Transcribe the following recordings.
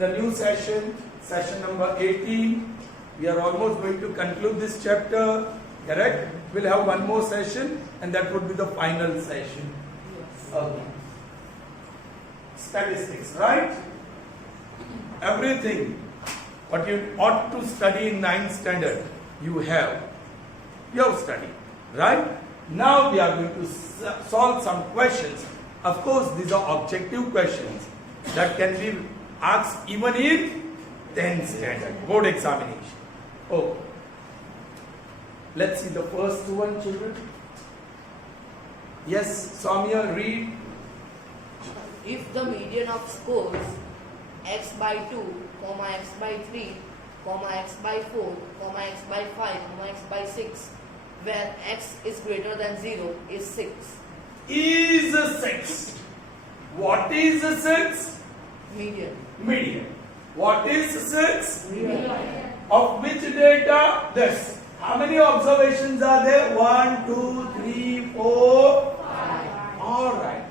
the new session, session number 18. We are almost going to conclude this chapter, correct? We'll have one more session and that would be the final session. Okay. Statistics, right? Everything what you ought to study in 9th standard, you have studied, right? Now we are going to solve some questions. Of course, these are objective questions that can be asked even in 10th standard board examination. Oh, let's see the first one, children. Yes, Soumya, read. If the median of scores x by 2, x by 3, x by 4, x by 5, x by 6, where x is greater than 0 is 6. Is 6. What is 6? Median. Median. What is 6? Median. Of which data? This. How many observations are there? 1, 2, 3, 4, 5. Alright.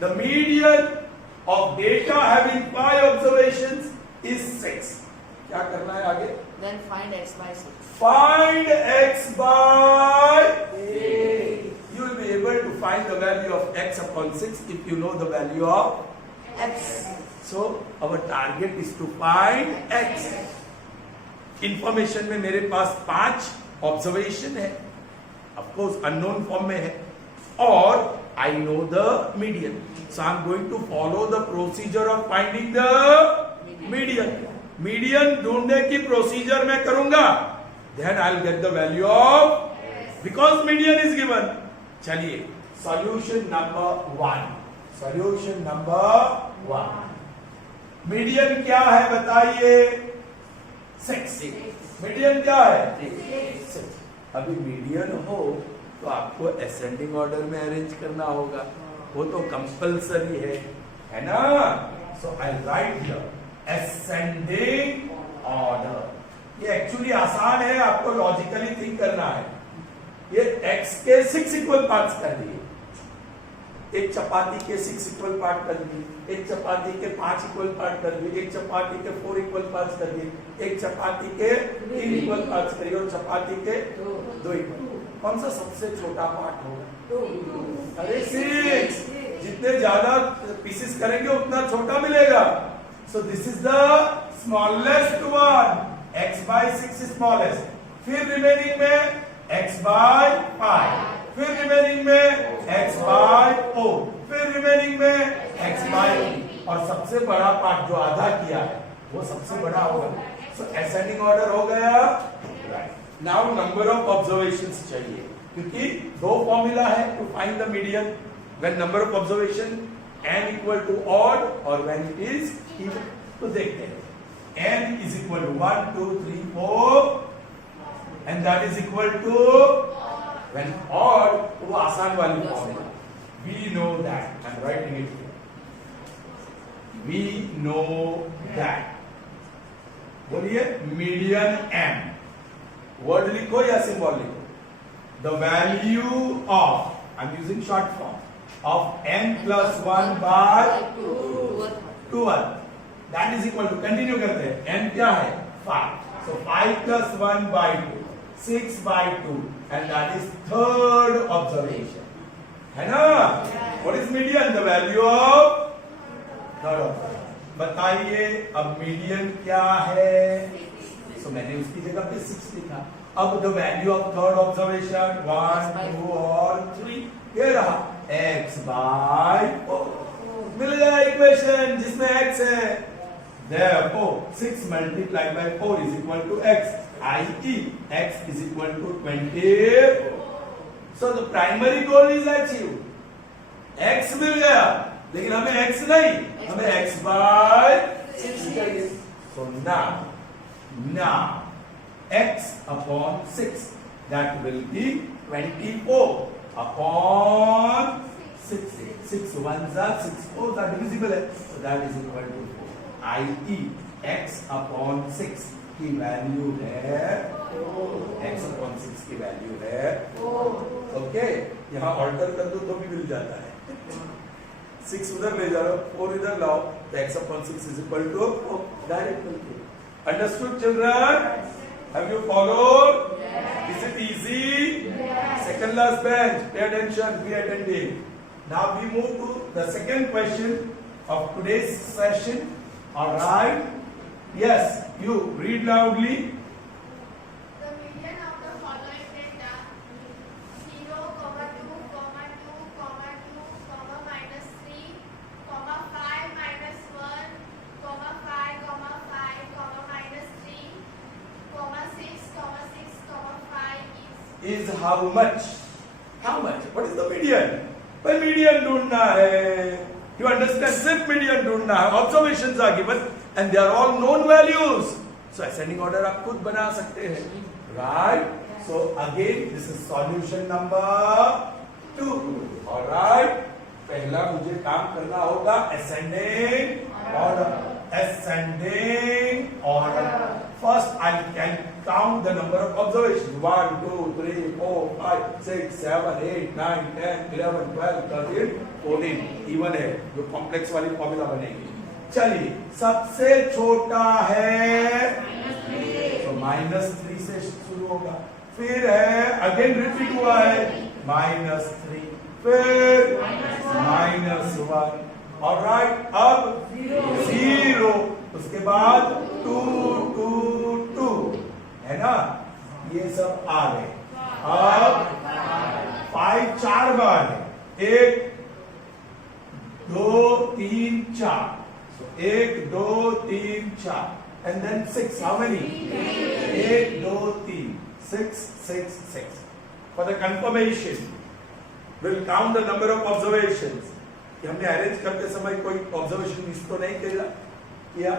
The median of data having 5 observations is 6. क्या करना है आगे? Then find x by 6. Find x by 8. You will be able to find the value of x upon 6 if you know the value of x. So our target is to find x. Information में मेरे पास 5 observation है. Of course unknown form में है. Or I know the median. So I am going to follow the procedure of finding the median. Median ढूंढने की procedure मैं करूंगा. Then I will get the value of, because median is given. चलिए, solution number 1. Solution number 1. Median क्या है बताइए? 6. Median क्या है? 6. अभी median हो तो आपको ascending order में arrange करना होगा. वो तो compulsory है ना? So I'll write here ascending order. ये एक्चुअली आसान है, आपको लॉजिकली थिंक करना है. ये x के 6 इक्वल पार्ट्स कर दिए. एक चपाती के 6 इक्वल पार्ट कर दिए, एक चपाती के 5 इक्वल पार्ट कर दिए, एक चपाती के 4 इक्वल पार्ट्स कर दिए, एक चपाती के 3 इक्वल पार्ट्स करिए और चपाती के 2 इक्वल. कौन सा सबसे छोटा पार्ट होगा? अरे 6. जितने ज्यादा पीसेस करेंगे उतना छोटा मिलेगा. So this is the smallest one. X by 6 is smallest. फिर रिमेनिंग में x by 5. फिर रिमेनिंग में x by 4. फिर रिमेनिंग में x by 3. और सबसे बड़ा पार्ट जो आधा किया है वो सबसे बड़ा होगा. So ascending order हो गया. Right. Now number of observations चाहिए, क्योंकि 2 फॉर्मूला है to find the median. When number of observation n equal to odd or when it is even. तो देखते हैं. n is equal to 1, 2, 3, 4 and that is equal to when odd, वो आसान वाली form है. We know that. I'm writing it here. We know that. बोलिए median m. Word लिखो या symbol लिखो. The value of, I'm using short form, of n plus 1 by 2. That is equal to, continue करते हैं. n क्या है? 5. So 5 plus 1 by 2, 6 by 2, and that is third observation. है ना? What is median? The value of third observation. बताइए अब median क्या है? So मैंने उसकी जगह पे 6 लिखा. अब the value of third observation 1, 2 और 3 ये रहा x by 4. मिल गया इक्वेशन जिसमें x है. Therefore 6 multiplied by 4 is equal to x, i.e. x is equal to 24. So the primary goal is achieved. x मिल गया, लेकिन हमें x नहीं, हमें x by 6 चाहिए. So now x upon 6, that will be 24 upon 6. 6 ones are 6 fours are divisible, so that is equal to 4. i.e. x upon 6 की value है 4. x upon 6 की value है 4. ओके, यहाँ ऑल्टर कर दो तो भी मिल जाता है. 6 उधर ले जाओ, 4 इधर लाओ, तो x upon 6 is equal to 4. Direct calculation. Understood, children? Have you followed? Is it easy? Second last bench. Pay attention. Be attending. Now we move to the second question of today's session. All right. Yes. You read loudly. The median of the following data 0, 2, 2, minus 3, 5, minus 1, 5, 5, minus 3, 6, 5 Is how much? How much? What is the median? भाई median ढूंढना है. You understand? सिर्फ median ढूंढना है. Observations are given and they are all known values. So ascending order आप खुद बना सकते हैं. Right? So again this is solution number 2. All right? पहला मुझे काम करना होगा ascending order. Ascending order. First I can count the number of observations. 1, 2, 3, 4, 5, 6, 7, 8, 9, 10, 11, 12, 13, 14. Even है जो कॉम्प्लेक्स वाली फॉर्मूला बनेगी. चलिए सबसे छोटा है तो -3 से शुरू होगा. फिर है अगेन रिपीट हुआ है -3, फिर -1. ऑलराइट, अब 0, उसके बाद 2, 2, 2 है ना. ये सब आ गए. अब 5 4 बार है. 1 2 3 4. So 1 2 3 4 and then 6. How many? 1 2 3 6 6 6. For the confirmation, we'll count the number of observations. कि हमने अरेंज करते समय कोई ऑब्जर्वेशन मिस तो नहीं किया.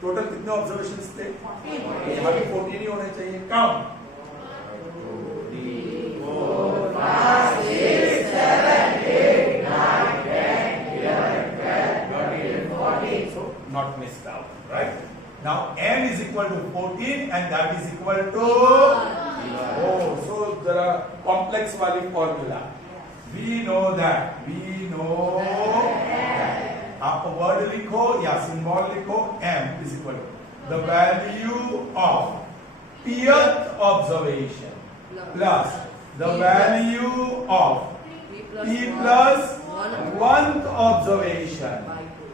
टोटल कितने ऑब्जर्वेशंस थे? यहाँ भी 14 ही होने चाहिए. Count 4 5 6 7 8 9 10 11 12 13 14. So not missed out, right? Now n is equal to 14 and that is equal to so जरा complex वाली formula. We know that. आप वर्ड लिखो या सिंबल लिखो. m is equal to the value of pth observation plus the value of p plus 1th observation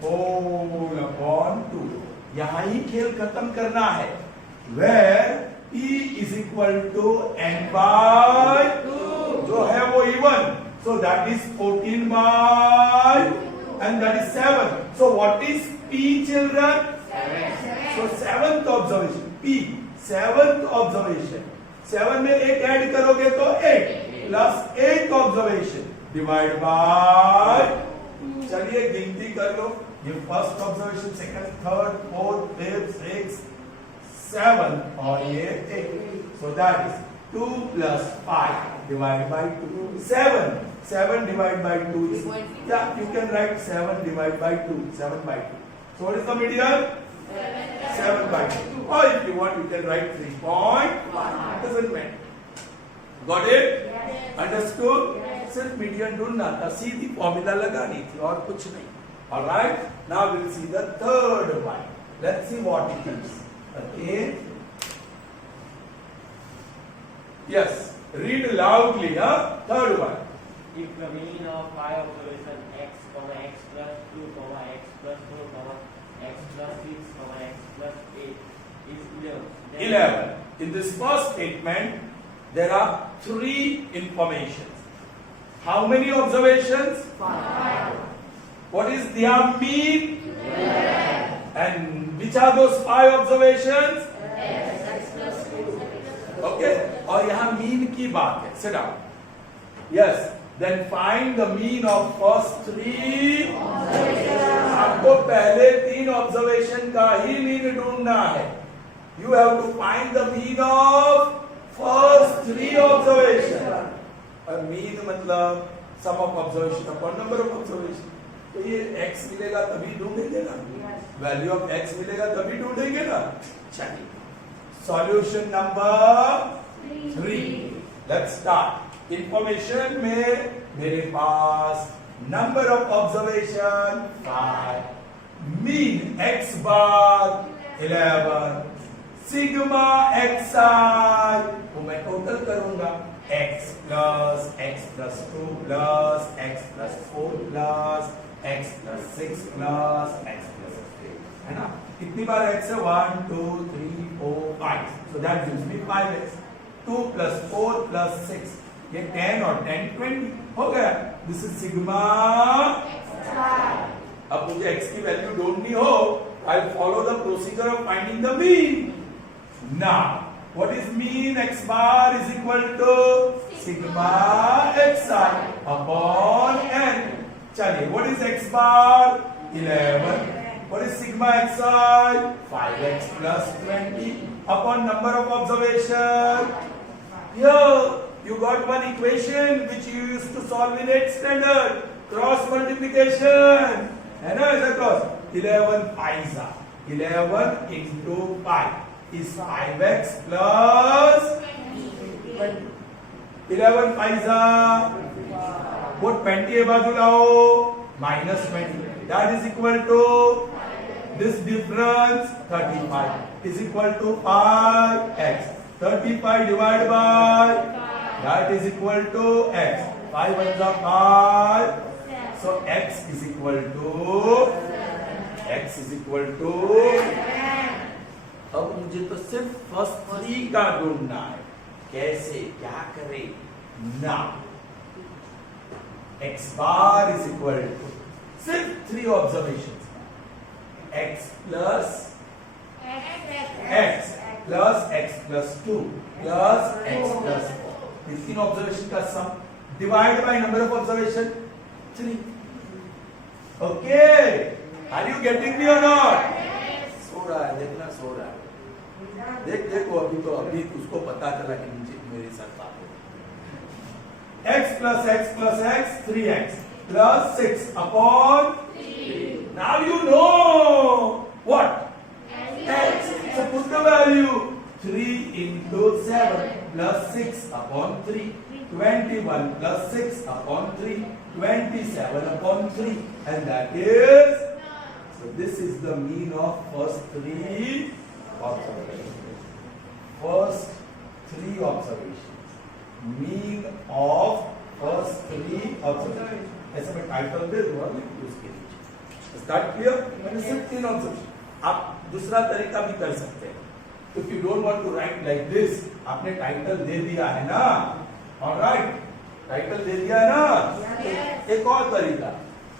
whole upon 2. यहाँ ही खेल खत्म करना है. Where p is equal to n by 2 जो है वो even. So that is 14 by and that is 7. So what is P, children? 7. So 7th observation. P, 7th observation. 7 में 1 add करोगे तो 8 plus 8th observation divide by. चलिए गिनती कर लो. ये first observation, second, third, fourth, fifth, sixth, 7 और ये 8. So that is 2 plus 5 divided by 2. 7 divided by 2 is, yeah, you can write 7 divided by 2, 7 by 2. So what is the median? 7 by 2. Or if you want, you can write 3.1. Doesn't matter. Got it? Understood? सिर्फ median ढूंढना था, सीधी formula लगानी थी और कुछ नहीं. All right? Now we'll see the third one. Let's see what it is. Okay? Yes. Read loudly, huh? Third one. If the mean of 5 observation x, x plus 2, x plus 4, x plus 6, x plus 8 is 11. then 11. In this first statement, there are 3 informations. How many observations? 5. What is their mean? 11. And which are those 5 observations? X plus 2. Okay. और यहाँ mean की बात है. Sit down. Yes. Then find the mean of first 3 observations. आपको पहले 3 observation का ही mean ढूंढना है. You have to find the mean of first 3 observations. और mean मतलब sum of observation upon number of observation. तो ये x मिलेगा तभी ढूंढेंगे ना. Value of x मिलेगा तभी ढूंढेंगे ना. चलिए. Solution number 3. Let's start. Information में मेरे पास number of observation 5, mean x bar 11, sigma xi वो मैं टोटल करूंगा x plus 2 plus x plus 4 plus x plus 6 plus x plus 8 है ना? कितनी बार x है? 1 2 3 4 5, so that gives me 5x. 2 plus 4 plus 6, ये 10 और 10 20 हो गया. This is sigma. अब मुझे x की वैल्यू ढूंढनी हो, I'll follow the procedure of finding the mean. Now, what is mean? X bar is equal to sigma xi upon n. चलिए, what is x bar? 11. What is sigma xi? 5x plus 20 upon number of observation. Here, you got one equation which you used to solve in 8th standard. Cross multiplication. है ना ऐसा cross? 11 पाइजा 11 into 5 is 5x plus 11 पाइजा वो 20 के बाजू लाओ minus 20, that is equal to this difference 35 is equal to 5x. 35 divided by that is equal to x. 5 ones are 5, so x is equal to अब मुझे तो सिर्फ फर्स्ट 3 का ढूंढना है. कैसे, क्या करें? ना x bar is equal to सिर्फ 3 observations, x plus x plus 2 plus x plus 4. इस 3 ऑब्जर्वेशन का sum divide by number of observation 3. Okay, are you getting me or not? सो रहा है, देखना सो रहा है. देखो अभी उसको पता चला कि नीचे मेरे साथ बात हो. x plus x 3x plus 6 upon 3. Now you know what? X. So put the value 3 into 7 plus 6 upon 3. 21 plus 6 upon 3. 27 upon 3. And that is, so this is the mean of first 3 observations. First 3 observations. Mean of first 3 observations. ऐसे मैं title दे दूंगा उसके नीचे. Is that clear? मैंने सिर्फ 3 observations. आप दूसरा तरीका भी कर सकते हैं. If you don't want to write like this, आपने टाइटल दे दिया है ना? Alright, टाइटल दे दिया है ना? एक और तरीका.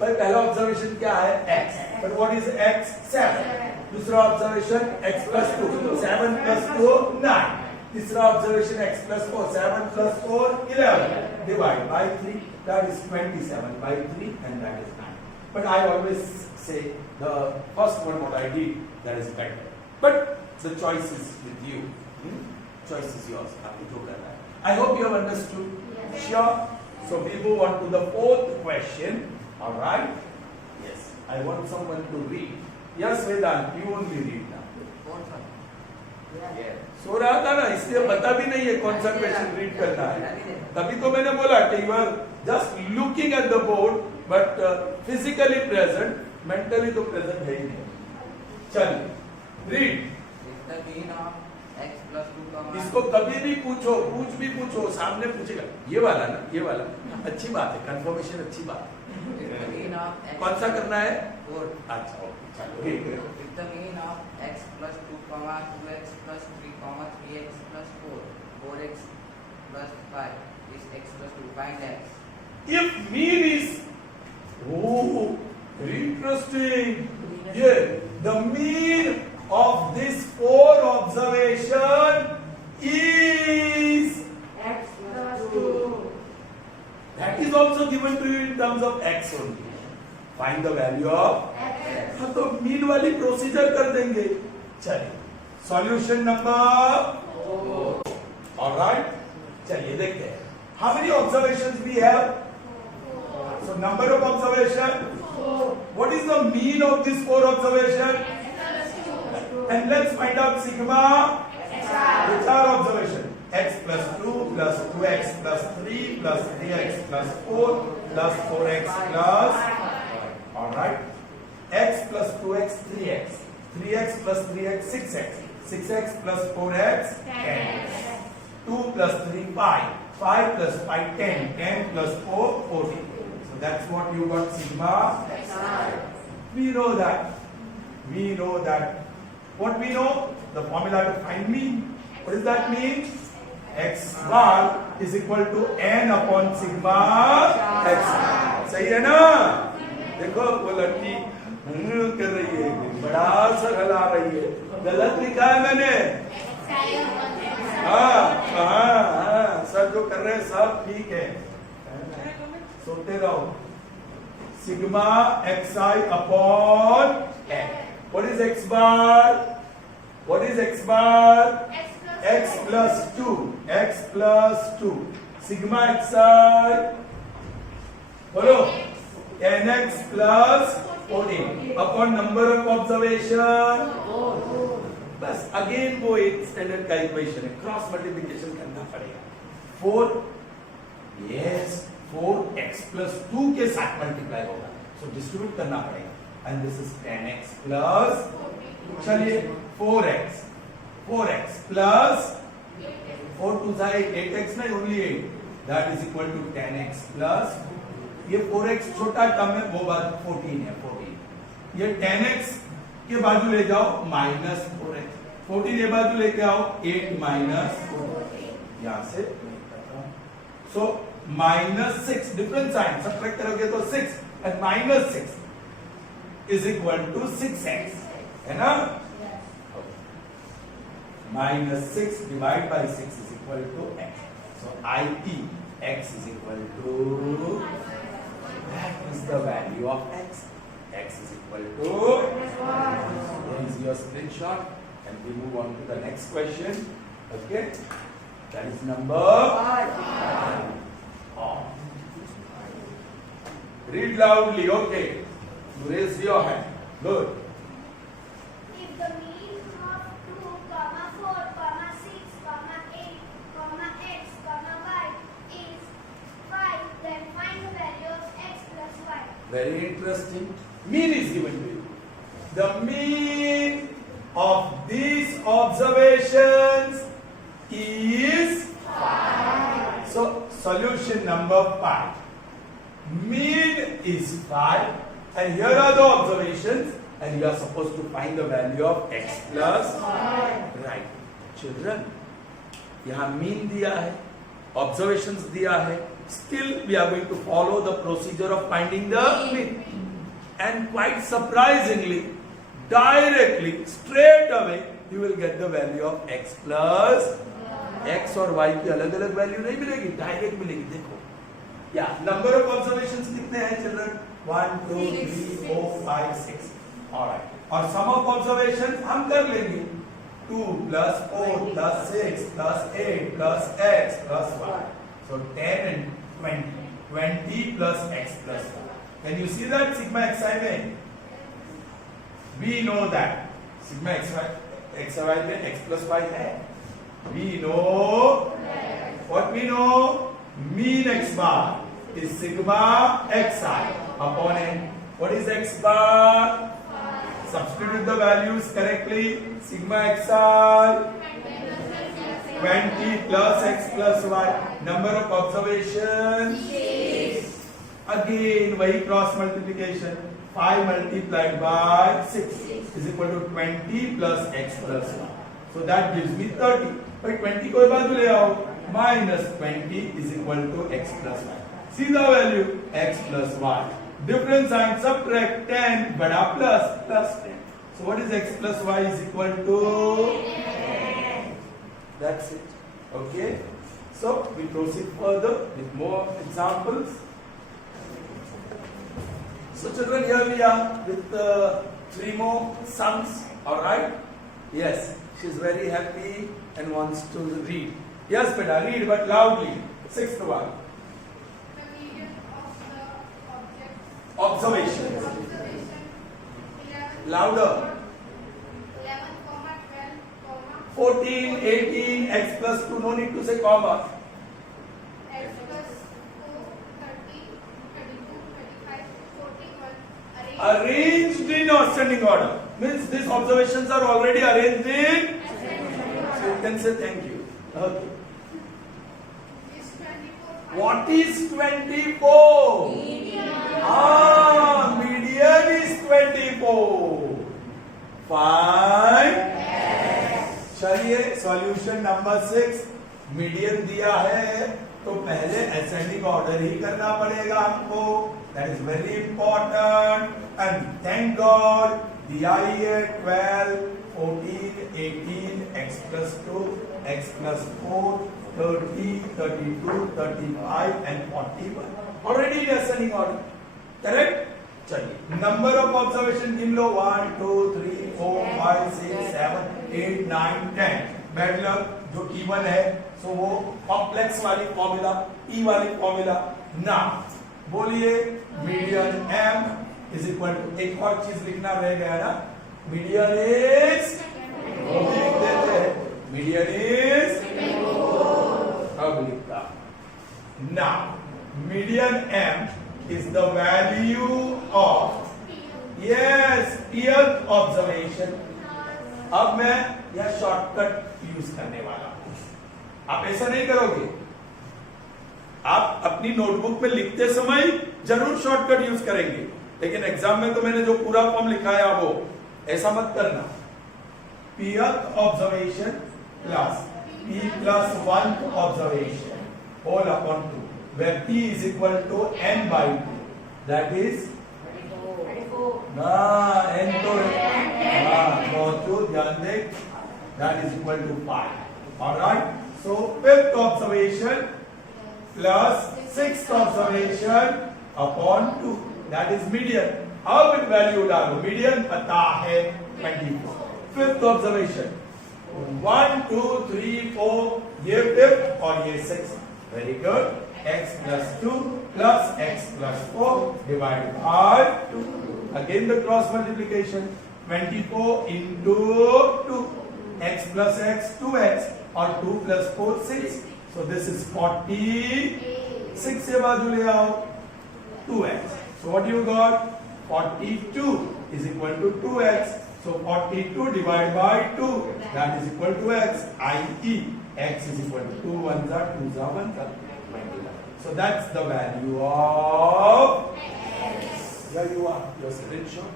पहला ऑब्जर्वेशन क्या है? x. But what is x? 7. दूसरा ऑब्जर्वेशन x plus 2. 7 plus 2 9. तीसरा observation x plus 4. 7 plus 4 11. Divide by 3. That is 27 by 3 and that is 9. But I always say the first one what I did, that is better. But the choice is with you. Choice is yours. आपको जो करना है. I hope you have understood. Yes. Sure. So we move on to the 4th question. All right. Yes. I want someone to read. Yes, Vedant, you only read now. Yeah. सो रहा था ना, इसलिए पता भी नहीं है कौन सा क्वेश्चन रीड करना है. तभी तो मैंने बोला कि you are just looking at the board, but physically present, mentally तो present है ही नहीं. चलिए, read. इसको कभी भी पूछो, सामने पूछेगा. ये वाला ना, ये वाला. अच्छी बात है, कंफर्मेशन अच्छी बात है. कौन सा करना है? अच्छा, चलो. With the mean of x plus 2, 2x plus 3, 3x plus 4, 4x plus 5 is x plus 2. Find x. If mean is, oh, very interesting. Yeah, the mean of this 4 observation is x plus 2. that is also given to you in terms of x only. Find the value of x. हाँ तो mean वाली procedure कर देंगे. चलिए, solution number 4. Alright, चलिए देखते हैं. How many observations we have? So number of observation 4. What is the mean of this 4 observation? And let's find out sigma. Which are observation? X plus 2 plus 2x plus 3 plus 3x plus 4 plus 4x plus. All right. X plus 2x 3x, 3x plus 3x 6x, 6x plus 4x 10x, 2 plus 3 5, 5 plus 5 10, 10 plus 4 14. So that's what you got sigma xi. We know that. We know that. What we know? The formula to find mean. What does that mean? X bar is equal to n upon sigma x. सही है ना? देखो वो लड़की कर रही है, बड़ा सा हला रही है, गलत लिखा है मैंने। हाँ, सब जो कर रहे हैं सब ठीक है, सोते रहो। Sigma xi upon n. What is x bar? What is x bar? X plus 2. X plus 2. Sigma xi. बोलो. nx plus 14 upon number of observation. बस अगेन वो एक स्टैंडर्ड का इक्वेशन है, क्रॉस मल्टीप्लिकेशन करना पड़ेगा। 4 यस 4x plus 2 के साथ मल्टीप्लाई होगा, सो डिस्ट्रीब्यूट करना पड़ेगा। And this is 10x plus, चलिए 4x plus 4 to 8x नहीं, only 8, that is equal to 10x plus, ये 4x छोटा टर्म है, वो बात 14 है, 14। ये 10x के बाजू ले जाओ माइनस 4x, 14 ये बाजू लेके आओ 8 माइनस 4, यहां से सो -6, डिफरेंट साइन, सब्ट्रैक्ट करोगे तो 6 and -6 is equal to 6x, है ना? -6 divide by 6 is equal to x. So IT x is equal to, that is the value of x. X is equal to, here is your screenshot, and we move on to the next question. Okay, that is number 5. Read loudly. Okay, you raise your hand. Good. If the mean of 2, 4, 6, 8, x, y is 5, then find the value of x plus y. Very interesting. Mean is given to you. The mean of these observations is 5. So solution number 5. Mean is 5, and here are the observations, and you are supposed to find the value of x plus y. Right, children. यहाँ mean दिया है, observations दिया है. Still we are going to follow the procedure of finding the mean. And quite surprisingly, directly, straight away, you will get the value of x plus x और y की अलग अलग value नहीं मिलेगी, डायरेक्ट मिलेगी। देखो, या नंबर ऑफ ऑब्जर्वेशंस कितने हैं चिल्ड्रन? 1 2 3 4 5 6, ऑलराइट। और सम ऑफ ऑब्जर्वेशंस हम कर लेंगे, 2 plus 4 plus 6 plus 8 plus x plus y, so 10 and 20 plus x plus y. Can you see that sigma xi में? We know that sigma xi में x plus y है. We know what we know. Mean x bar is sigma xi upon n. What is x bar? Substitute the values correctly. Sigma xi 20 plus x plus y. Number of observations 6. Again वही cross multiplication, 5 multiplied by 6 is equal to 20 plus x plus y. So that gives me 30. भाई 20 को बाजू ले आओ, minus 20 is equal to x plus y. See the value x plus y. Different sign, subtract 10, बड़ा plus 10. So what is x plus y is equal to? That's it. Okay. So we proceed further with more examples. So children, here we are with 3 more sums. All right? Yes, she is very happy and wants to read. Yes, beta, read but loudly. 6th one. The median of the objects. Observations. Observation 11, Louder. 11, 12, 14, 18, x plus 2. No need to say comma. x plus 4, 30, 32, 35, 41. arranged in ascending order. Means these observations are already arranged in. So you can say thank you. Okay. What is 24? Median is 24. Fine. चलिए solution number 6 median दिया है तो पहले ascending order ही करना पड़ेगा हमको. That is very important and thank God दिया ही है 12 14 18 x plus 2 x plus 4 30 32 35 and 41 already in ascending order. Correct? चलिए नंबर ऑफ ऑब्जर्वेशन गिन लो 1 2 3 4 5 6 7 8 9 10. बैड लक जो E1 है सो वो कॉम्प्लेक्स वाली फॉर्मूला E वाली फॉर्मूला. ना बोलिए median M is equal to एक और चीज लिखना रह गया ना. मीडियन इज वो भी लिख देते हैं. मीडियन इज अब लिखता ना. Median M is the value of pth observation. अब मैं यह शॉर्टकट यूज करने वाला हूं. आप ऐसा नहीं करोगे. आप अपनी नोटबुक में लिखते समय जरूर शॉर्टकट यूज करेंगे लेकिन एग्जाम में तो मैंने जो पूरा फॉर्म लिखाया वो ऐसा मत करना. pth observation plus p plus 1th observation whole upon 2 where p is equal to n by 2. That is ना n तो ध्यान दे. That is equal to 5. All right. So 5th observation plus 6th observation upon 2. That is median. अब value डालो. Median पता है 24. 5th observation 1 2 3 4 ये 5th और ये 6. Very good. X plus 2 plus x plus 4 divided by 2. Again the cross multiplication. 24 into 2. X plus x 2x or 2 plus 4 6. So this is 40. 6 से बाजू ले आओ 2x. So what you got? 42 is equal to 2x. So 42 divided by 2 that is equal to x. I.e. x is equal to 2 1s are 2s are 1s are 21. So that's the value of x. Here you are, your screenshot.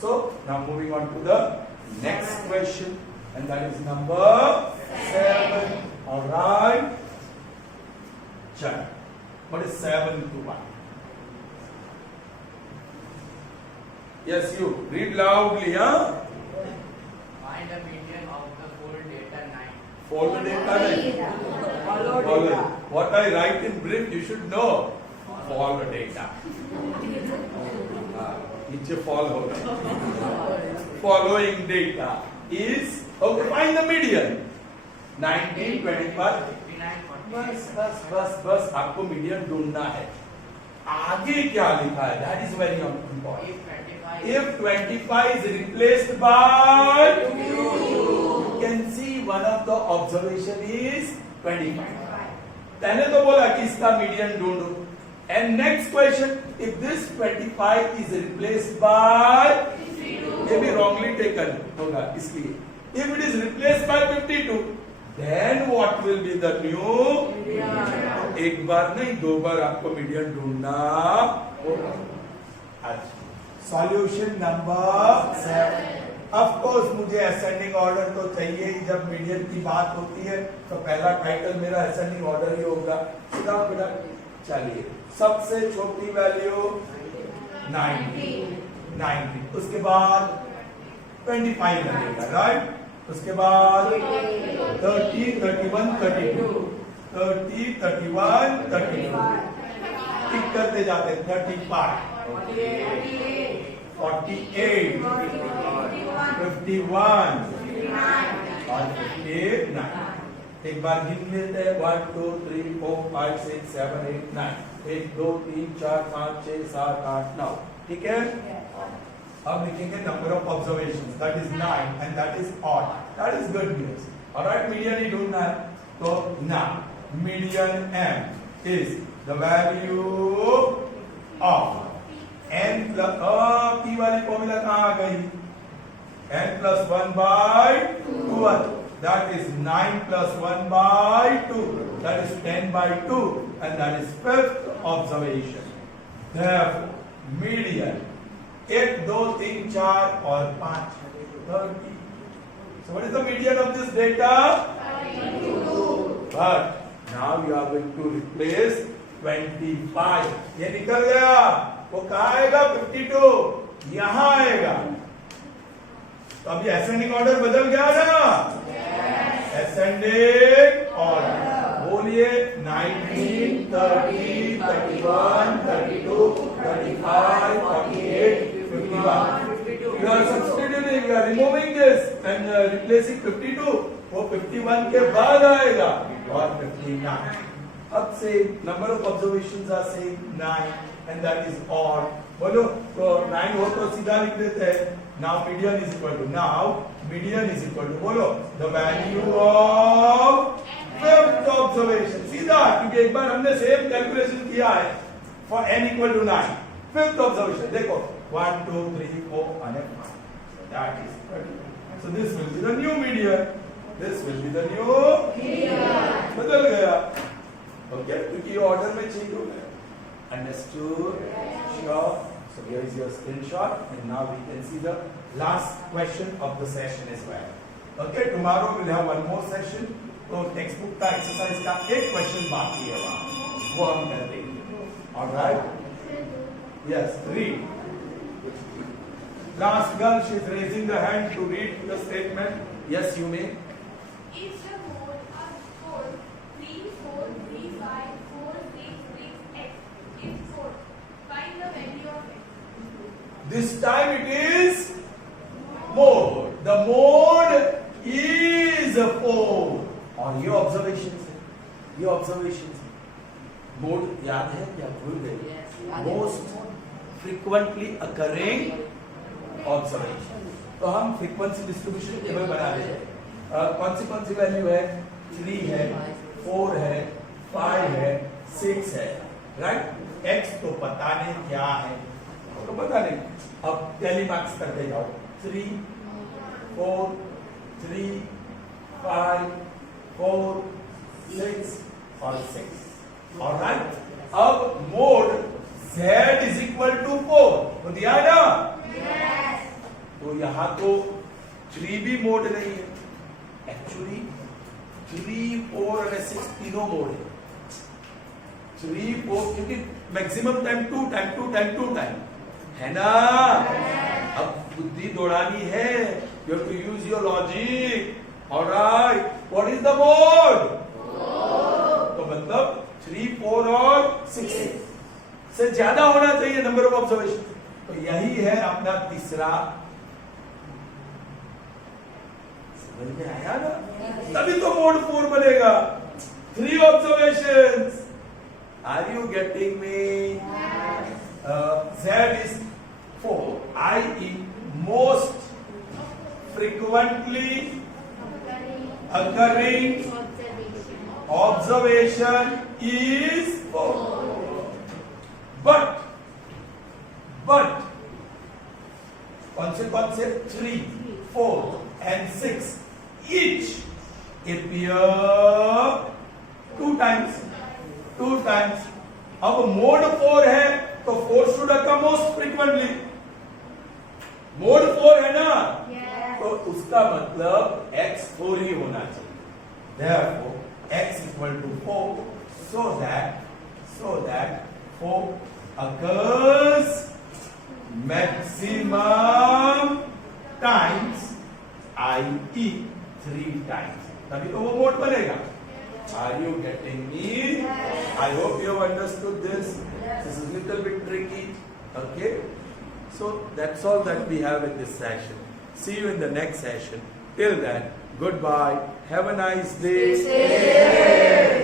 So now moving on to the next question, and that is number 7. All right. Chal. What is 7 to 1? Yes, you read loudly, huh? Find the median of the full data 9. Follow data. Follow. What I write in brief, you should know. Follow data. नीचे follow. Following data is okay. Find the median. 19, 25. 59, 40. बस आपको median ढूंढना है. आगे क्या लिखा है? That is very important. If 25 is replaced by you can see one of the observation is 25. पहले तो बोला कि इसका मीडियन ढूंढो. And next question, if this 25 is replaced by, ये भी wrongly taken होगा इसलिए. If it is replaced by 52, then what will be the new? एक बार नहीं 2 बार आपको मीडियन ढूंढना होगा. अच्छा. Solution number 7. ऑफ कोर्स मुझे असेंडिंग ऑर्डर तो चाहिए ही. जब मीडियन की बात होती है तो पहला टाइटल मेरा असेंडिंग ऑर्डर ही होगा. सीधा बेटा चलिए. सबसे छोटी वैल्यू 90. उसके बाद 25 लगेगा. राइट. उसके बाद 30 31 32 30 31 32 टिक करते जाते. 35 48 51 और 59. एक बार गिन लेते हैं. 1 2 3 4 5 6 7 8 9. 1 2 3 4 5 6 7 8 9. ठीक है. अब लिखेंगे number of observations. That is 9 and that is odd. That is good news. Alright. Median ही ढूंढना है. तो ना median M is the value of n plus p वाली फॉर्मूला कहाँ आ गई? n plus 1 by 2 that is 9 plus 1 by 2 that is 10 by 2 and that is fifth observation. Therefore median 1 2 3 4 और 5 30. So what is the median of this data? 32. But now you are going to replace 25. ये निकल गया, वो कहाँ आएगा? 52 यहाँ आएगा. तो अभी असेंडिंग ऑर्डर बदल गया ना? Ascending order. बोलिए 19, 30, 31, 32, 35, 48, 51. You are substituting, you are removing this and replacing 52. वो 51 के बाद आएगा और 59. अब से number of observations are same 9 and that is odd. बोलो तो 9 हो तो सीधा लिख देते हैं. Now median is equal to बोलो the value of fifth observation. सीधा, क्योंकि एक बार हमने सेम कैलकुलेशन किया है for n equal to 9. Fifth observation देखो 1 2 3 4 and 5. So that is 30. So this will be the new median. This will be the new median. बदल गया. Okay, क्योंकि ये ऑर्डर में चेंज हो गया. Understood? Sure. So here is your screenshot and now we can see the last question of the session as well. Okay, tomorrow we'll have one more session. तो text book का exercise का एक question बाकी है वहाँ, वो हम कर देंगे. All right? Yes, read. Last girl, she is raising the hand to read the statement. Yes, you may. If the mode are 4, 3, 4, 3, 5, 4, 6, 6, x. If 4, find the value of x. This time it is mode. The mode is 4. और ये observations है, ये observations है. Mode याद है क्या? भूल गए? Most frequently occurring observation. तो हम फ्रीक्वेंसी डिस्ट्रीब्यूशन टेबल बना देते हैं. कौन सी वैल्यू है? 3 है, 4 है, 5 है, 6 है. राइट? x तो पता नहीं क्या है, तो पता नहीं. अब टेली मार्क्स करते जाओ. 3 4 3 5 4 6 और 6. ऑलराइट. अब mode z is equal to 4 तो दिया है ना? Yes. तो यहां तो 3 भी मोड नहीं है. एक्चुअली 3 4 और 6 तीनों मोड है. 3 4 क्योंकि मैक्सिमम टाइम 2 टाइम है ना? अब बुद्धि दौड़ानी है. You have to use your logic. Alright. What is the mode? तो मतलब 3 4 और 6 से ज्यादा होना चाहिए नंबर ऑफ ऑब्जर्वेशन. तो यही है अपना तीसरा. समझ में आया ना? तभी तो मोड 4 बनेगा. 3 observations. Are you getting me? Z is 4, i.e. most frequently occurring observation is 4. But कौन से 3, 4 and 6 each appear 2 times. अब मोड 4 है तो 4 should occur most frequently. Mode 4 है ना? Yes. तो उसका मतलब x 4 ही होना चाहिए. Therefore x equal to 4 so that 4 occurs maximum times, i.e. 3 times. तभी तो वो मोड बनेगा. Are you getting me? Yes. I hope you have understood this. This is a little bit tricky. Okay? So that's all that we have in this session. See you in the next session. Till then, goodbye. Have a nice day. Stay safe.